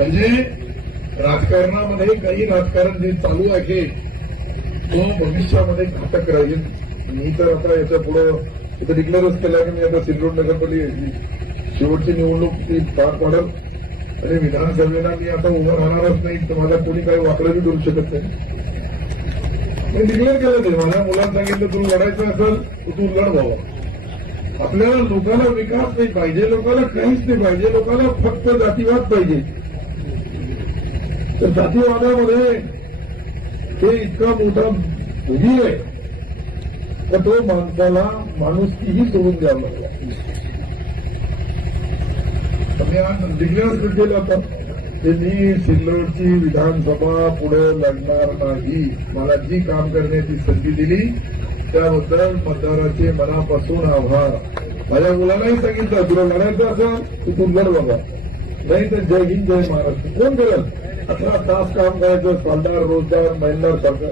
म्हणजे राजकारणामध्ये काही राजकारण जे चालू आहे तो भविष्यामध्ये घातक राहील. मी तर आता याच्या पुढं इथं डिक्लेअरच केलं की मी आता सिल्लोड नगरपालिका शेवटची निवडणूक ती पार पाडेल आणि विधानसभेला मी आता उभं राहणारच नाही. तर मला कोणी काही वाकडंही करू शकत नाही. मी डिक्लेअर केलं ते माझ्या मुलांना सांगितलं तुला लढायचं असेल तर तू लढ बाबा. आपल्याला लोकांना विकास नाही पाहिजे, लोकांना काहीच नाही पाहिजे, लोकांना फक्त जातीवाद पाहिजे. तर जातीवादामध्ये ते इतका मोठा भूमी आहे तर तो माणसाला माणुसकीही सोडून द्यावं लागला. मी आज डिक्लेअर केलं होतं की मी सिल्लोडची विधानसभा पुढे लढणार नाही. मला जी काम करण्याची संधी दिली त्याबद्दल मतदाराचे मनापासून आभार. माझ्या मुलालाही सांगितलं तुला लढायचं असेल तू लढ बाबा, नाही तर जय हिंद जय महाराष्ट्र. कोण करेल 18 तास काम करायचं, सालदार रोजदार महिनदार सरकार